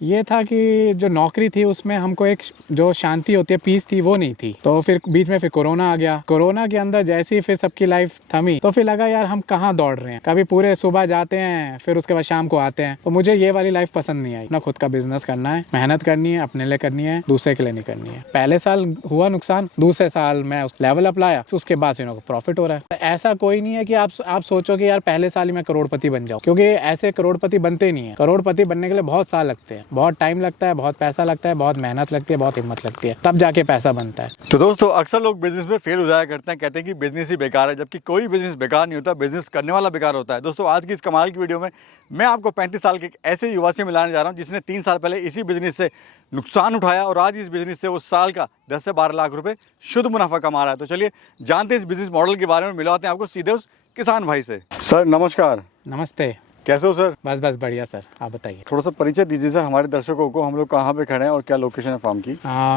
ये था कि जो नौकरी थी उसमें हमको एक जो शांति होती है, पीस थी, वो नहीं थी। तो फिर बीच में फिर कोरोना आ गया। कोरोना के अंदर जैसे ही फिर सबकी लाइफ थमी तो फिर लगा यार हम कहाँ दौड़ रहे हैं, कभी पूरे सुबह जाते हैं फिर उसके बाद शाम को आते हैं। तो मुझे ये वाली लाइफ पसंद नहीं आई। अपना खुद का बिजनेस करना है, मेहनत करनी है, अपने लिए करनी है, दूसरे के लिए नहीं करनी है। पहले साल हुआ नुकसान, दूसरे साल मैं उस लेवल अप लाया, उसके बाद फिर प्रॉफिट हो रहा है। ऐसा कोई नहीं है कि आप सोचो कि यार पहले साल ही मैं करोड़पति बन जाऊं, क्योंकि ऐसे करोड़पति बनते नहीं है। करोड़पति बनने के लिए बहुत साल लगते हैं, बहुत टाइम लगता है, बहुत पैसा लगता है, बहुत मेहनत लगती है, बहुत हिम्मत लगती है, तब जाके पैसा बनता है। तो दोस्तों अक्सर लोग बिजनेस में फेल हो जाया करते हैं, कहते हैं कि बिजनेस ही बेकार है, जबकि कोई बिजनेस बेकार नहीं होता, बिजनेस करने वाला बेकार होता है। दोस्तों आज की इस कमाल की वीडियो में मैं आपको 35 साल के एक ऐसे युवा से मिलाने जा रहा हूं जिसने 3 साल पहले इसी बिजनेस से नुकसान उठाया और आज इस बिजनेस से वो साल का 10 से 12 लाख रुपए शुद्ध मुनाफा कमा रहा है। तो चलिए जानते हैं इस बिजनेस मॉडल के बारे में, मिलवाते हैं आपको सीधे उस किसान भाई से। सर नमस्कार। नमस्ते। कैसे हो सर? बस बढ़िया सर, आप बताइए। थोड़ा सा परिचय दीजिए सर हमारे दर्शकों को, हम लोग कहाँ पे खड़े हैं और क्या लोकेशन है फार्म की।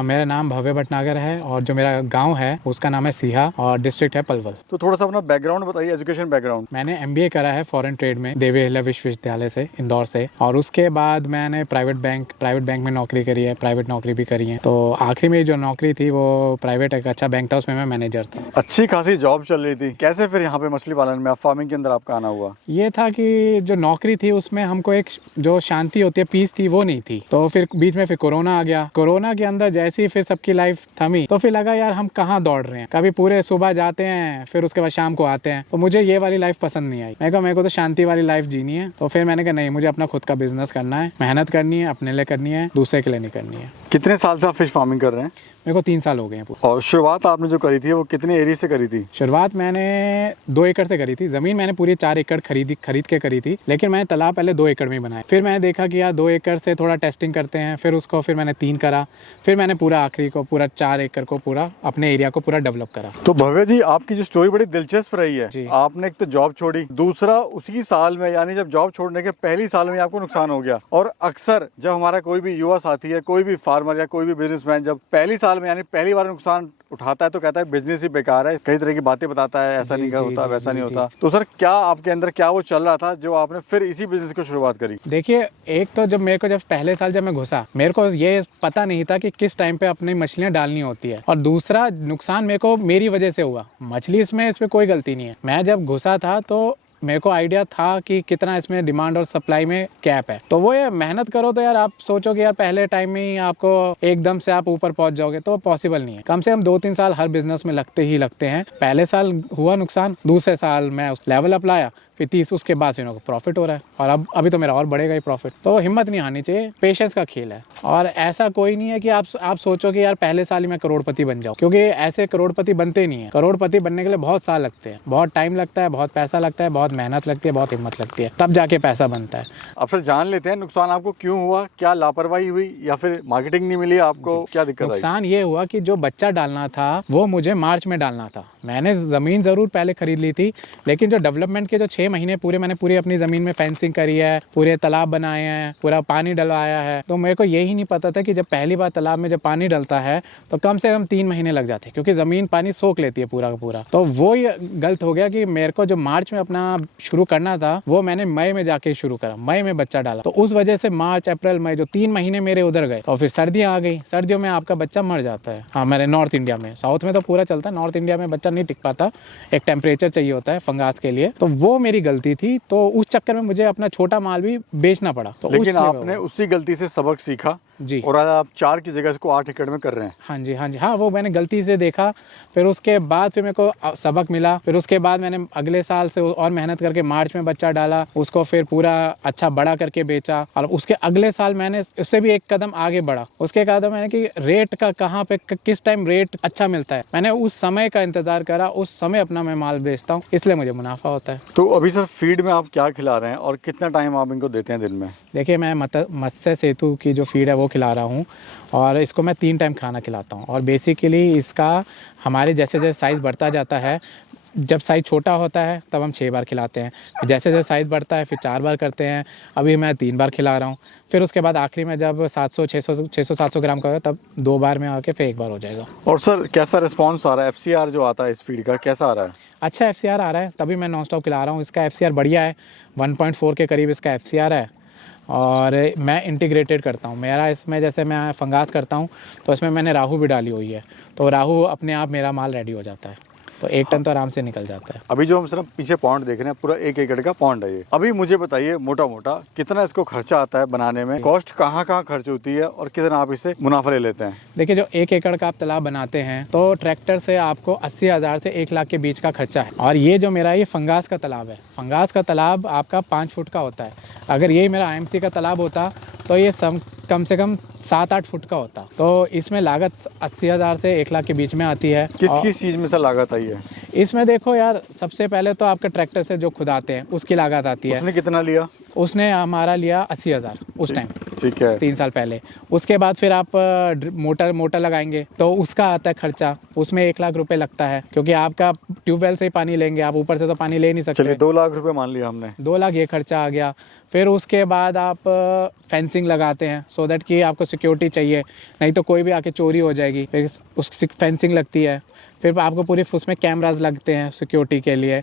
मेरा नाम भव्य भटनागर है और जो मेरा गांव है उसका नाम है सीहा और डिस्ट्रिक्ट है पलवल। तो थोड़ा सा अपना बैकग्राउंड बताइए, एजुकेशन बैकग्राउंड। मैंने MBA करा है फॉरेन ट्रेड में देवी अहिल्या विश्वविद्यालय से, इंदौर से। और उसके बाद मैंने प्राइवेट बैंक में नौकरी करी है, प्राइवेट नौकरी भी करी है। तो आखिरी में जो नौकरी थी वो प्राइवेट एक अच्छा बैंक था, उसमें मैं मैनेजर था। अच्छी खासी जॉब चल रही थी, कैसे फिर यहाँ पे मछली पालन में, फार्मिंग के अंदर आपका आना हुआ? ये था कि जो नौकरी थी उसमें हमको एक जो शांति होती है, पीस थी, वो नहीं थी। तो फिर बीच में फिर कोरोना आ गया। कोरोना के अंदर जैसे ही फिर सबकी लाइफ थमी तो फिर लगा यार हम कहाँ दौड़ रहे हैं, कभी पूरे सुबह जाते हैं फिर उसके बाद शाम को आते हैं। तो मुझे ये वाली लाइफ पसंद नहीं आई। मेरे को तो शांति वाली लाइफ जीनी है। तो फिर मैंने कहा नहीं, मुझे अपना खुद का बिजनेस करना है, मेहनत करनी है, अपने लिए करनी है, दूसरे के लिए नहीं करनी है। कितने साल से आप फिश फार्मिंग कर रहे हैं? मेरे को 3 साल हो गए हैं। और शुरुआत आपने जो करी थी वो कितने एरिया से करी थी? शुरुआत मैंने 2 एकड़ से करी थी। जमीन मैंने पूरी 4 एकड़ खरीद के करी थी, लेकिन मैंने तालाब पहले 2 एकड़ में ही बनाया। फिर मैंने देखा कि यार 2 एकड़ से थोड़ा टेस्टिंग करते हैं, फिर मैंने 3 करा। फिर मैंने पूरा आखिरी को पूरा 4 एकड़ को पूरा अपने एरिया को पूरा डेवलप करा। तो भव्य जी आपकी जो स्टोरी बड़ी दिलचस्प रही है जी। आपने एक तो जॉब छोड़ी, दूसरा उसी साल में यानी जब जॉब छोड़ने के पहली साल में आपको नुकसान हो गया। और अक्सर जब हमारा कोई भी युवा साथी है, कोई भी फार्मर या कोई भी बिजनेसमैन जब पहली साल में यानी पहली बार नुकसान उठाता है तो कहता है बिजनेस ही बेकार है, कई तरह की बातें बताता है, ऐसा नहीं होता, वैसा नहीं होता। तो सर क्या आपके अंदर क्या वो चल रहा था जो आपने फिर इसी बिजनेस की शुरुआत करी? देखिए, एक तो जब पहले साल जब मैं घुसा, मेरे को ये पता नहीं था कि किस टाइम पे अपनी मछलियां डालनी होती है। और दूसरा नुकसान मेरे को मेरी वजह से हुआ। मछली इसमें कोई गलती नहीं है। मैं जब घुसा था तो मेरे को आइडिया था कि कितना इसमें डिमांड और सप्लाई में गैप है। तो वो ये मेहनत करो तो यार आप सोचो कि यार पहले टाइम में ही आपको एकदम से आप ऊपर पहुंच जाओगे, तो पॉसिबल नहीं है। कम से कम 2-3 साल हर बिजनेस में लगते हैं। पहले साल हुआ नुकसान, दूसरे साल मैं उस लेवल अप लाया, फिर 30 उसके बाद फिर प्रॉफिट हो रहा है। और अभी तो मेरा और बढ़ेगा ही प्रॉफिट। तो हिम्मत नहीं हारनी चाहिए, पेशेंस का खेल है। और ऐसा कोई नहीं है कि आप सोचो कि यार पहले साल ही मैं करोड़पति बन जाऊं, क्योंकि ऐसे करोड़पति बनते नहीं है। करोड़पति बनने के लिए बहुत साल लगते हैं, बहुत टाइम लगता है, बहुत पैसा लगता है, बहुत मेहनत लगती है, बहुत हिम्मत लगती है, तब जाके पैसा बनता है। अब सर जान लेते हैं नुकसान आपको क्यों हुआ, क्या लापरवाही हुई या फिर मार्केटिंग नहीं मिली आपको, क्या दिक्कत आई? नुकसान ये हुआ कि जो बच्चा डालना था वो मुझे मार्च में डालना था। मैंने जमीन जरूर पहले खरीद ली थी, लेकिन जो डेवलपमेंट के जो 6 महीने मैंने पूरी अपनी जमीन में फेंसिंग करी है, पूरे तालाब बनाए हैं, पूरा पानी डलवाया है। तो मेरे को यही नहीं पता था कि जब पहली बार तालाब में जब पानी डलता है तो कम से कम 3 महीने लग जाते हैं, क्योंकि जमीन पानी सोख लेती है पूरा का पूरा। तो वो ही गलत हो गया कि मेरे को जो मार्च में अपना शुरू करना था वो मैंने मई में जाके शुरू करा, मई में बच्चा डाला। तो उस वजह से मार्च, अप्रैल, मई जो 3 महीने मेरे उधर गए। और फिर सर्दियां आ गई, सर्दियों में आपका बच्चा मर जाता है। हाँ, मेरे नॉर्थ इंडिया में, साउथ में तो पूरा चलता है, नॉर्थ इंडिया में बच्चा नहीं टिक पाता, एक टेम्परेचर चाहिए होता है फंगास के लिए। तो वो मेरी गलती थी। तो उस चक्कर में मुझे अपना छोटा माल भी बेचना पड़ा। तो लेकिन आपने उसी गलती से सबक सीखा जी, और आज आप 4 की जगह इसको 8 एकड़ में कर रहे हैं। हाँ, वो मैंने गलती से देखा। फिर उसके बाद फिर मेरे को सबक मिला। फिर उसके बाद मैंने अगले साल से और मेहनत करके मार्च में बच्चा डाला, उसको फिर पूरा अच्छा बड़ा करके बेचा। और उसके अगले साल मैंने उससे भी एक कदम आगे बढ़ा। उसके कदम मैंने कि रेट का कहाँ पे किस टाइम रेट अच्छा मिलता है, मैंने उस समय का इंतजार करा, उस समय अपना मैं माल बेचता हूँ, इसलिए मुझे मुनाफा होता है। तो अभी सर फीड में आप क्या खिला रहे हैं और कितना टाइम आप इनको देते हैं दिन में? देखिए, मैं मत्स्य सेतु की जो फीड है वो खिला रहा हूँ और इसको मैं 3 टाइम खाना खिलाता हूँ। और बेसिकली इसका हमारे जैसे साइज़ बढ़ता जाता है, जब साइज़ छोटा होता है तब हम 6 बार खिलाते हैं, जैसे साइज़ बढ़ता है फिर 4 बार करते हैं। अभी मैं 3 बार खिला रहा हूँ। फिर उसके बाद आखिरी में जब 600-700 ग्राम का होगा तब 2 बार में आके फिर 1 बार हो जाएगा। और सर कैसा रिस्पॉन्स आ रहा है, FCR जो आता है इस फीड का कैसा आ रहा है? अच्छा FCR आ रहा है, तभी मैं नॉन स्टॉप खिला रहा हूँ। इसका FCR बढ़िया है, 1.4 के करीब इसका FCR है। और मैं इंटीग्रेटेड करता हूँ। मेरा इसमें जैसे मैं फंगास करता हूँ तो इसमें मैंने राहू भी डाली हुई है, तो राहू अपने आप मेरा माल रेडी हो जाता है, तो 1 टन तो आराम से निकल जाता है। अभी जो हम सिर्फ पीछे पॉन्ड देख रहे हैं पूरा 1 एकड़ का पॉन्ड है ये। अभी मुझे बताइए मोटा मोटा कितना इसको खर्चा आता है बनाने में, कॉस्ट कहाँ कहाँ खर्च होती है और कितना आप इससे मुनाफा ले लेते हैं? देखिए, जो 1 एकड़ का आप तालाब बनाते हैं तो ट्रैक्टर से आपको 80,000 से 1 लाख के बीच का खर्चा है। और ये जो मेरा ये फंगास का तालाब है, फंगास का तालाब आपका 5 फुट का होता है। अगर यही मेरा IMC का तालाब होता तो ये कम से कम 7-8 फुट का होता। तो इसमें लागत 80,000 से 1 लाख के बीच में आती है। किस किस चीज़ में सर लागत आई है इसमें? देखो यार, सबसे पहले तो आपके ट्रैक्टर से जो खुदाते हैं उसकी लागत आती है। उसने कितना लिया? उसने हमारा लिया 80,000 उस टाइम, ठीक है, 3 साल पहले। उसके बाद फिर आप मोटर लगाएंगे तो उसका आता है खर्चा, उसमें 1 लाख रुपए लगता है, क्योंकि आपका ट्यूबवेल से ही पानी लेंगे, आप ऊपर से तो पानी ले नहीं सकते। चलिए 2 लाख रुपए मान लिया हमने। 2 लाख ये खर्चा आ गया। फिर उसके बाद आप फेंसिंग लगाते हैं सो दैट कि आपको सिक्योरिटी चाहिए, नहीं तो कोई भी आके चोरी हो जाएगी। फिर उस फेंसिंग लगती है, फिर आपको पूरी उसमें कैमराज लगते हैं सिक्योरिटी के लिए।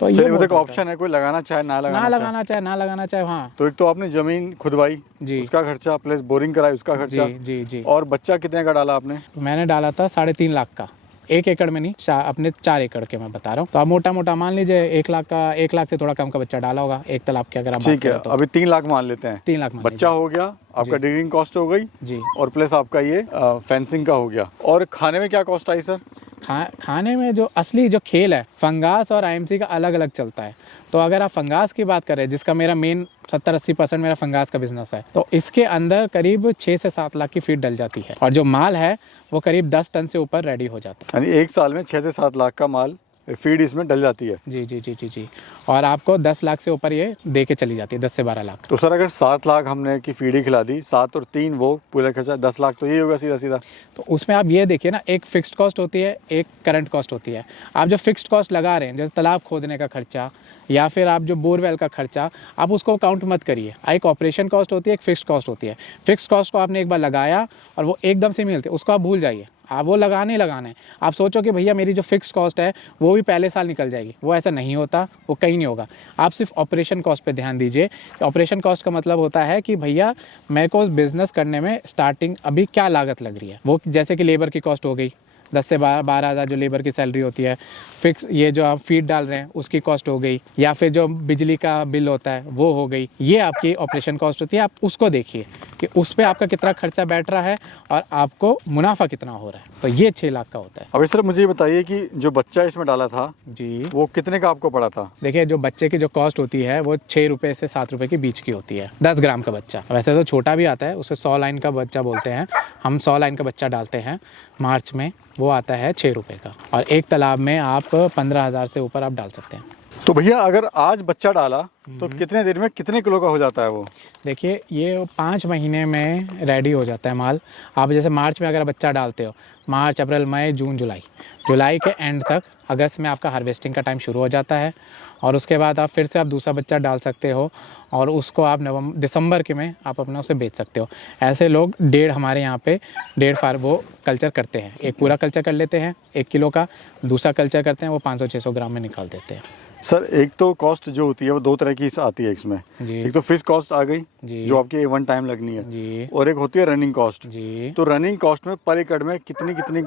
तो ये चलिए देखो ऑप्शन है, कोई लगाना चाहे ना लगाना चाहे। ना लगाना चाहे, हाँ। तो एक तो आपने जमीन खुदवाई जी, उसका खर्चा, प्लस बोरिंग कराई उसका खर्चा। जी जी जी। और बच्चा कितने का डाला आपने? मैंने डाला था 3.5 लाख का, 1 एकड़ में नहीं, अपने 4 एकड़ के मैं बता रहा हूँ। तो आप मोटा मोटा मान लीजिए 1 लाख का, 1 लाख से थोड़ा कम का बच्चा डाला होगा एक तालाब के, अगर आप ठीक है। अभी 3 लाख मान लेते हैं। 3 लाख मान बच्चा हो गया, आपका डिगरिंग कॉस्ट हो गई जी, और प्लस आपका ये फेंसिंग का हो गया। और खाने में क्या कॉस्ट आई सर? खाने में जो असली जो खेल है, फंगास और IMC का अलग अलग चलता है। तो अगर आप फंगास की बात करें, जिसका मेरा मेन 70-80% मेरा फंगास का बिजनेस है, तो इसके अंदर करीब 6 से 7 लाख की फीड डल जाती है, और जो माल है वो करीब 10 टन से ऊपर रेडी हो जाता है। यानी 1 साल में 6 से 7 लाख का माल फीड इसमें डल जाती है। जी जी जी जी जी। और आपको 10 लाख से ऊपर ये दे के चली जाती है, 10 से 12 लाख। तो सर अगर 7 लाख हमने की फीड ही खिला दी, 7 और 3 वो पूरा खर्चा 10 लाख, तो ये होगा सीधा सीधा। तो उसमें आप ये देखिए ना, एक फिक्स्ड कॉस्ट होती है, एक करंट कॉस्ट होती है। आप जो फिक्स्ड कॉस्ट लगा रहे हैं, जैसे तालाब खोदने का खर्चा या फिर आप जो बोरवेल का खर्चा, आप उसको काउंट मत करिए। एक ऑपरेशन कॉस्ट होती है, एक फिक्स्ड कॉस्ट होती है। फिक्स्ड कॉस्ट को आपने एक बार लगाया और वो एकदम से मिलते, उसको आप भूल जाइए। आप वो लगाने है। आप सोचो कि भैया मेरी जो फिक्स्ड कॉस्ट है वो भी पहले साल निकल जाएगी, वो ऐसा नहीं होता, वो कहीं नहीं होगा। आप सिर्फ ऑपरेशन कॉस्ट पे ध्यान दीजिए। ऑपरेशन कॉस्ट का मतलब होता है कि भैया मेरे को बिजनेस करने में स्टार्टिंग अभी क्या लागत लग रही है। वो जैसे कि लेबर की कॉस्ट हो गई, 10 से 12 हज़ार जो लेबर की सैलरी होती है। फिक्स ये जो आप फीड डाल रहे हैं उसकी कॉस्ट हो गई, या फिर जो बिजली का बिल होता है वो हो गई। ये आपकी ऑपरेशन कॉस्ट होती है। आप उसको देखिए कि उस पर आपका कितना खर्चा बैठ रहा है और आपको मुनाफा कितना हो रहा है। तो ये 6 लाख का होता है। अभी सर मुझे ये बताइए कि जो बच्चा इसमें डाला था जी, वो कितने का आपको पड़ा था? देखिए, जो बच्चे की जो कॉस्ट होती है वो 6 रुपये से 7 रुपये के बीच की होती है। 10 ग्राम का बच्चा, वैसे तो छोटा भी आता है, उसे 100 लाइन का बच्चा बोलते हैं। हम 100 लाइन का बच्चा डालते हैं मार्च में, वो आता है 6 रुपये का। और एक तालाब में आप 15,000 से ऊपर आप डाल सकते हैं। तो भैया अगर आज बच्चा डाला तो कितने दिन में कितने किलो का हो जाता है वो? देखिए, ये 5 महीने में रेडी हो जाता है माल। आप जैसे मार्च में अगर बच्चा डालते हो, मार्च, अप्रैल, मई, जून, जुलाई के एंड तक, अगस्त में आपका हार्वेस्टिंग का टाइम शुरू हो जाता है। और उसके बाद आप फिर से आप दूसरा बच्चा डाल सकते हो और उसको आप दिसंबर के में आप अपना उसे बेच सकते हो। ऐसे लोग हमारे यहाँ पे 1.5 फार वो कल्चर करते हैं। एक पूरा कल्चर कर लेते हैं 1 किलो का, दूसरा कल्चर करते हैं वो 500-600 ग्राम में निकाल देते हैं। सर एक तो कॉस्ट जो होती है वो 2 तरह की आती है इसमें जी एक तो फिक्स कॉस्ट आ गई जी जो आपकी 1 टाइम लगनी है जी और एक होती है रनिंग कॉस्ट। जी। तो रनिंग कॉस्ट में पर एकड़ में कितनी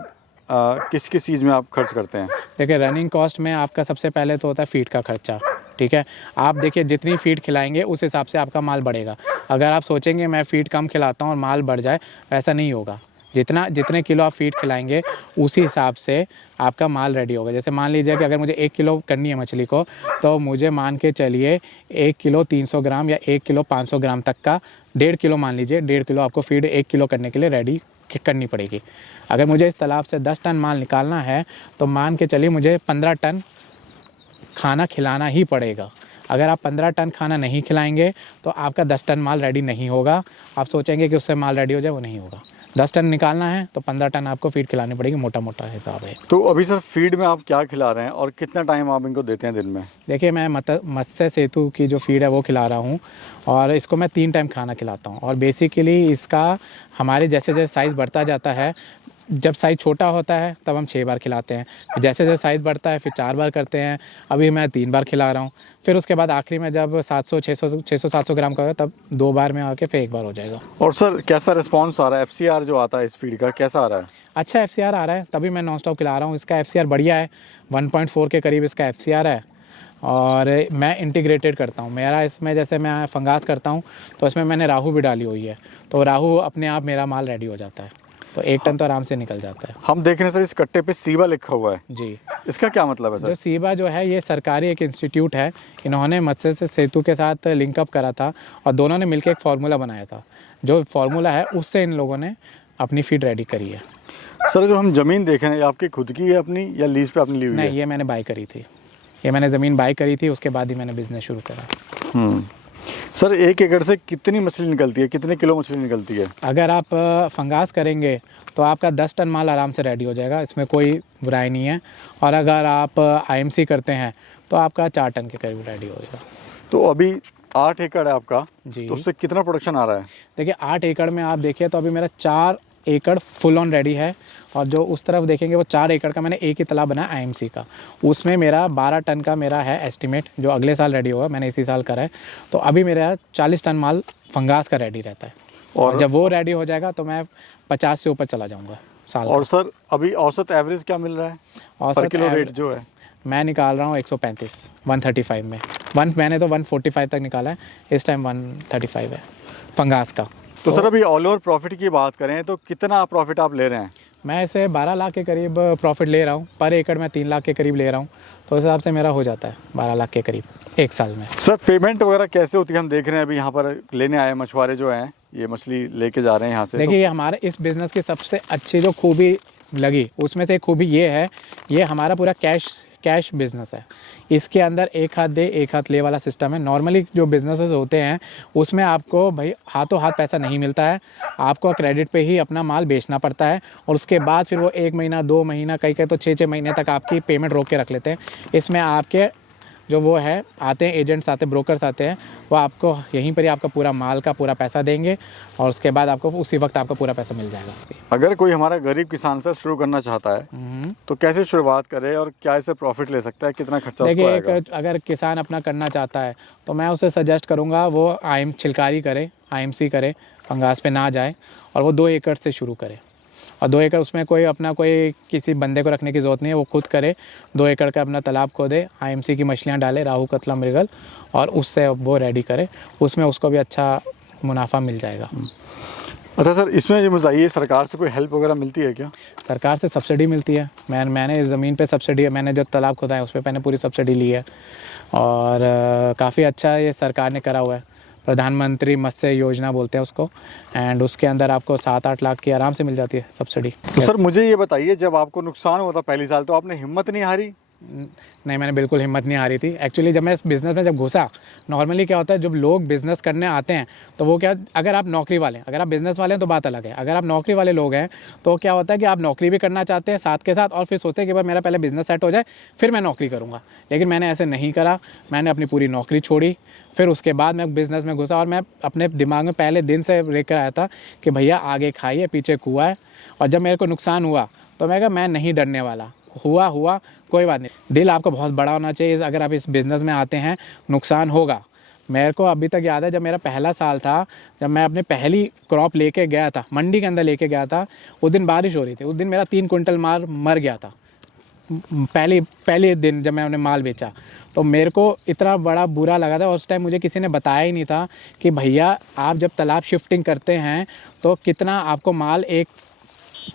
किस किस चीज़ में आप खर्च करते हैं? देखिए, रनिंग कॉस्ट में आपका सबसे पहले तो होता है फीड का खर्चा। ठीक है, आप देखिए जितनी फीड खिलाएंगे उस हिसाब से आपका माल बढ़ेगा। अगर आप सोचेंगे मैं फ़ीड कम खिलाता हूँ और माल बढ़ जाए, वैसा नहीं होगा। जितने किलो आप फीड खिलाएंगे उसी हिसाब से आपका माल रेडी होगा। जैसे मान लीजिए कि अगर मुझे 1 किलो करनी है मछली को, तो मुझे मान के चलिए 1 किलो 300 ग्राम या 1 किलो 500 ग्राम तक का, 1.5 किलो मान लीजिए, 1.5 किलो आपको फीड 1 किलो करने के लिए रेडी करनी पड़ेगी। अगर मुझे इस तालाब से 10 टन माल निकालना है तो मान के चलिए मुझे 15 टन खाना खिलाना ही पड़ेगा। अगर आप 15 टन खाना नहीं खिलाएंगे तो आपका 10 टन माल रेडी नहीं होगा। आप सोचेंगे कि उससे माल रेडी हो जाए, वो नहीं होगा। 10 टन निकालना है तो 15 टन आपको फीड खिलानी पड़ेगी, मोटा मोटा हिसाब है। तो अभी सर फीड में आप क्या खिला रहे हैं और कितना टाइम आप इनको देते हैं दिन में? देखिए, मैं मत्स्य सेतु की जो फीड है वो खिला रहा हूँ और इसको मैं 3 टाइम खाना खिलाता हूँ। और बेसिकली इसका हमारे जैसे जैसे साइज़ बढ़ता जाता है, जब साइज़ छोटा होता है तब हम 6 बार खिलाते हैं, फिर जैसे जैसे साइज़ बढ़ता है फिर 4 बार करते हैं, अभी मैं 3 बार खिला रहा हूँ। फिर उसके बाद आखिरी में जब 600-700 ग्राम का होगा तब 2 बार में आके फिर 1 बार हो जाएगा। और सर कैसा रिस्पॉन्स आ रहा है, एफसीआर जो आता है इस फीड का कैसा आ रहा है? अच्छा एफसीआर आ रहा है, तभी मैं नॉन स्टॉप खिला रहा हूँ। इसका एफसीआर बढ़िया है, 1.4 के करीब इसका एफसीआर है। और मैं इंटीग्रेटेड करता हूँ, मेरा इसमें जैसे मैं फंगास करता हूँ तो इसमें मैंने राहू भी डाली हुई है, तो राहू अपने आप मेरा माल रेडी हो जाता है, तो 1 टन तो आराम से निकल जाता है। हम देख रहे हैं सर इस कट्टे पे सीबा लिखा हुआ है जी, इसका क्या मतलब है सर? जो सीबा जो है ये सरकारी एक इंस्टीट्यूट है, इन्होंने मत्स्य से सेतु के साथ लिंकअप करा था और दोनों ने मिलकर एक फार्मूला बनाया था। जो फार्मूला है उससे इन लोगों ने अपनी फीड रेडी करी है। सर जो हम ज़मीन देख रहे हैं ये आपकी खुद की है अपनी या लीज पे आपने ली हुई है? नहीं, ये मैंने बाई करी थी, ये मैंने ज़मीन बाई करी थी, उसके बाद ही मैंने बिज़नेस शुरू करा। सर 1 एकड़ से कितनी मछली निकलती है, कितने किलो मछली निकलती है? अगर आप फंगास करेंगे तो आपका 10 टन माल आराम से रेडी हो जाएगा, इसमें कोई बुराई नहीं है। और अगर आप आईएमसी करते हैं तो आपका 4 टन के करीब रेडी हो जाएगा। तो अभी 8 एकड़ है आपका जी, तो उससे कितना प्रोडक्शन आ रहा है? देखिए 8 एकड़ में आप देखिए तो अभी मेरा 4 एकड़ फुल ऑन रेडी है, और जो उस तरफ देखेंगे वो 4 एकड़ का मैंने एक ही तालाब बनाया आईएमसी का, उसमें मेरा 12 टन का मेरा है एस्टिमेट, जो अगले साल रेडी होगा, मैंने इसी साल करा है। तो अभी मेरा 40 टन माल फंगास का रेडी रहता है, और जब वो रेडी हो जाएगा तो मैं 50 से ऊपर चला जाऊँगा साल और सर अभी औसत एवरेज क्या मिल रहा है पर औसत किलो रेट जो है? मैं निकाल रहा हूँ 135, 135 में मैंने तो 145 तक निकाला है, इस टाइम 135 है फंगास का। तो सर अभी ऑल ओवर प्रॉफिट की बात करें तो कितना प्रॉफिट आप ले रहे हैं? मैं इसे 12 लाख के करीब प्रॉफिट ले रहा हूँ, पर एकड़ में 3 लाख के करीब ले रहा हूँ, तो उस हिसाब से मेरा हो जाता है 12 लाख के करीब 1 साल में। सर पेमेंट वगैरह कैसे होती है? हम देख रहे हैं अभी यहाँ पर लेने आए मछुआरे जो हैं ये मछली लेके जा रहे हैं यहाँ से। देखिए ये हमारे इस बिज़नेस की सबसे अच्छी जो खूबी लगी उसमें से एक खूबी ये है, ये हमारा पूरा कैश बिज़नेस है। इसके अंदर एक हाथ दे एक हाथ ले वाला सिस्टम है। नॉर्मली जो बिज़नेसेस होते हैं उसमें आपको भाई हाथों हाथ पैसा नहीं मिलता है, आपको क्रेडिट पे ही अपना माल बेचना पड़ता है, और उसके बाद फिर वो 1 महीना 2 महीना कई तो 6-6 महीने तक आपकी पेमेंट रोक के रख लेते हैं। इसमें आपके जो वो है आते हैं, एजेंट्स आते हैं, ब्रोकर्स आते हैं, वो आपको यहीं पर ही आपका पूरा माल का पूरा पैसा देंगे, और उसके बाद आपको उसी वक्त आपका पूरा पैसा मिल जाएगा। अगर कोई हमारा गरीब किसान सर शुरू करना चाहता है तो कैसे शुरुआत करे और क्या इससे प्रॉफिट ले सकता है, कितना खर्चा उसको देखिए आएगा? अगर किसान अपना करना चाहता है तो मैं उसे सजेस्ट करूँगा वो छिलकारी करे, आईएमसी करे, फंगास पे ना जाए, और वो 2 एकड़ से शुरू करे। और 2 एकड़ उसमें कोई किसी बंदे को रखने की ज़रूरत नहीं है, वो खुद करे। 2 एकड़ का अपना तालाब खोदे, आईएमसी की मछलियाँ डाले, राहू, कतला, मृगल, और उससे वो रेडी करे, उसमें उसको भी अच्छा मुनाफा मिल जाएगा। अच्छा सर इसमें ये बताइए सरकार से कोई हेल्प वगैरह मिलती है क्या? सरकार से सब्सिडी मिलती है। मैंने ज़मीन पे सब्सिडी, मैंने जो तालाब खोदा है उस पर मैंने पूरी सब्सिडी ली है, और काफ़ी अच्छा ये सरकार ने करा हुआ है। प्रधानमंत्री मत्स्य योजना बोलते हैं उसको, एंड उसके अंदर आपको 7-8 लाख की आराम से मिल जाती है सब्सिडी। तो सर मुझे ये बताइए जब आपको नुकसान हुआ था पहली साल तो आपने हिम्मत नहीं हारी? नहीं, मैंने बिल्कुल हिम्मत नहीं हारी थी। एक्चुअली जब मैं इस बिज़नेस में जब घुसा, नॉर्मली क्या होता है जब लोग बिज़नेस करने आते हैं तो वो क्या, अगर आप नौकरी वाले हैं, अगर आप बिज़नेस वाले हैं तो बात अलग है। अगर आप नौकरी वाले लोग हैं तो क्या होता है कि आप नौकरी भी करना चाहते हैं साथ के साथ, और फिर सोचते हैं कि भाई मेरा पहले बिज़नेस सेट हो जाए फिर मैं नौकरी करूँगा। लेकिन मैंने ऐसे नहीं करा, मैंने अपनी पूरी नौकरी छोड़ी, फिर उसके बाद मैं बिज़नेस में घुसा, और मैं अपने दिमाग में पहले दिन से लेकर आया था कि भैया आगे खाइए पीछे कुआं है। और जब मेरे को नुकसान हुआ तो मैं कहा मैं नहीं डरने वाला, हुआ कोई बात नहीं। दिल आपका बहुत बड़ा होना चाहिए अगर आप इस बिज़नेस में आते हैं, नुकसान होगा। मेरे को अभी तक याद है जब मेरा पहला साल था, जब मैं अपनी पहली क्रॉप लेके गया था, मंडी के अंदर लेके गया था, उस दिन बारिश हो रही थी, उस दिन मेरा 3 कुंटल माल मर गया था। पहले दिन जब मैंने माल बेचा तो मेरे को इतना बड़ा बुरा लगा था, और उस टाइम मुझे किसी ने बताया ही नहीं था कि भैया आप जब तालाब शिफ्टिंग करते हैं तो कितना आपको माल एक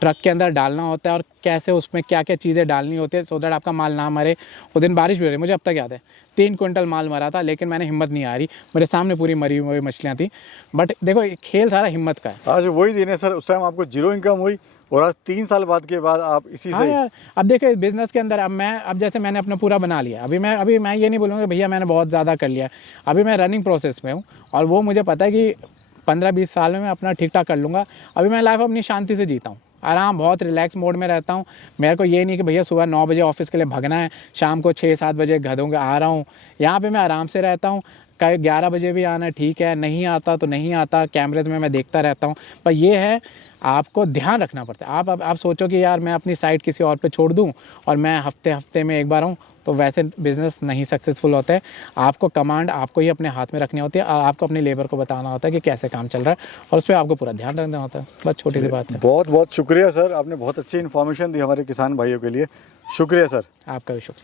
ट्रक के अंदर डालना होता है, और कैसे उसमें क्या क्या चीज़ें डालनी होती है सो दैट आपका माल ना मरे। उस दिन बारिश भी हो रही, मुझे अब तक याद है 3 कुंटल माल मरा था, लेकिन मैंने हिम्मत नहीं हारी। मेरे सामने पूरी मरी हुई मछलियाँ थी। बट देखो खेल सारा हिम्मत का है। आज वही दिन है सर, उस टाइम आपको 0 इनकम हुई और आज 3 साल बाद के बाद आप इसी हाँ से। यार, अब देखो बिज़नेस के अंदर अब जैसे मैंने अपना पूरा बना लिया, अभी मैं ये नहीं बोलूँगा भैया मैंने बहुत ज़्यादा कर लिया। अभी मैं रनिंग प्रोसेस में हूँ, और वो मुझे पता है कि 15-20 साल में मैं अपना ठीक ठाक कर लूँगा। अभी मैं लाइफ अपनी शांति से जीता हूँ, आराम, बहुत रिलैक्स मोड में रहता हूँ। मेरे को ये नहीं कि भैया सुबह 9 बजे ऑफिस के लिए भागना है, शाम को 6-7 बजे घर आ रहा हूँ। यहाँ पे मैं आराम से रहता हूँ, कहीं 11 बजे भी आना ठीक है, नहीं आता तो नहीं आता, कैमरे में मैं देखता रहता हूँ। पर ये है आपको ध्यान रखना पड़ता है। आप सोचो कि यार मैं अपनी साइट किसी और पे छोड़ दूँ और मैं हफ्ते में एक बार आऊँ, तो वैसे बिज़नेस नहीं सक्सेसफुल होता है। आपको कमांड आपको ही अपने हाथ में रखनी होती है और आपको अपने लेबर को बताना होता है कि कैसे काम चल रहा है और उस पर आपको पूरा ध्यान रखना होता है। बस छोटी सी बात है। बहुत बहुत शुक्रिया सर, आपने बहुत अच्छी इन्फॉर्मेशन दी हमारे किसान भाइयों के लिए। शुक्रिया सर। आपका भी शुक्रिया।